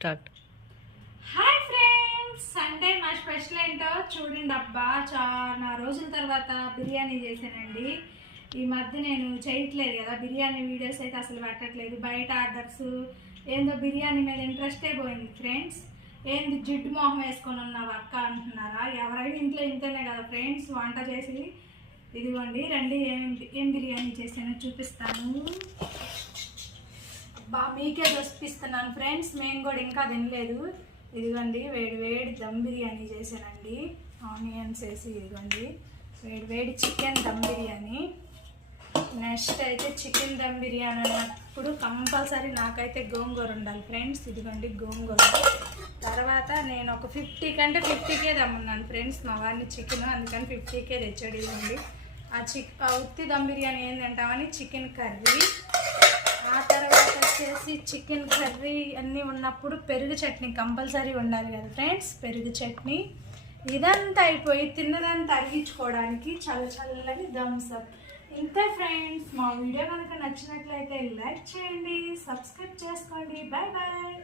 Start. Hi friends, Sunday మా special ఏంటో చూడండి. అబ్బా, చాలా రోజుల తర్వాత బిర్యానీ చేశానండి. ఈ మధ్య నేను చేయట్లేదు కదా, బిర్యానీ వీడియోస్ అయితే అసలు పెట్టట్లేదు. బయట ఆర్డర్స్ ఏందో బిర్యానీ మీద ఇంట్రెస్టే పోయింది ఫ్రెండ్స్. ఏంది జిడ్డు మొహం వేసుకొని ఉన్నావు అక్క అంటున్నారా? ఎవరైనా ఇంట్లో ఇంతనే కదా ఫ్రెండ్స్ వంట చేసి. ఇదిగోండి రండి, ఏం బిర్యానీ చేశానో చూపిస్తాను. మీకే చూపిస్తున్నాను ఫ్రెండ్స్, మేము కూడా ఇంకా తినలేదు. ఇదిగోండి వేడి వేడి దమ్ బిర్యానీ చేశానండి, ఆనియన్స్ వేసి. ఇదిగోండి వేడి వేడి చికెన్ దమ్ బిర్యానీ. నెక్స్ట్ అయితే చికెన్ దమ్ బిర్యానీ అన్నప్పుడు కంపల్సరీ నాకైతే గోంగూర ఉండాలి ఫ్రెండ్స్. ఇదిగోండి గోంగూర. తర్వాత నేను ఒక 50K దమ్మున్నాను ఫ్రెండ్స్, మా వారిని చికెన్, అందుకని 50K తెచ్చాడు. ఇదిగోండి ఆ ఉత్తి దమ్ బిర్యానీ ఏం తింటామని చికెన్ కర్రీ. ఆ తర్వాత వచ్చేసి చికెన్ కర్రీ అన్నీ ఉన్నప్పుడు పెరుగు చట్నీ కంపల్సరీ ఉండాలి కదా ఫ్రెండ్స్, పెరుగు చట్నీ. ఇదంతా అయిపోయి తిన్నదంతా అరిగించుకోవడానికి చల్లని థమ్స్ అప్. ఇంతే ఫ్రెండ్స్, మా వీడియో కనుక నచ్చినట్లయితే లైక్ చేయండి, సబ్స్క్రైబ్ చేసుకోండి. Bye bye.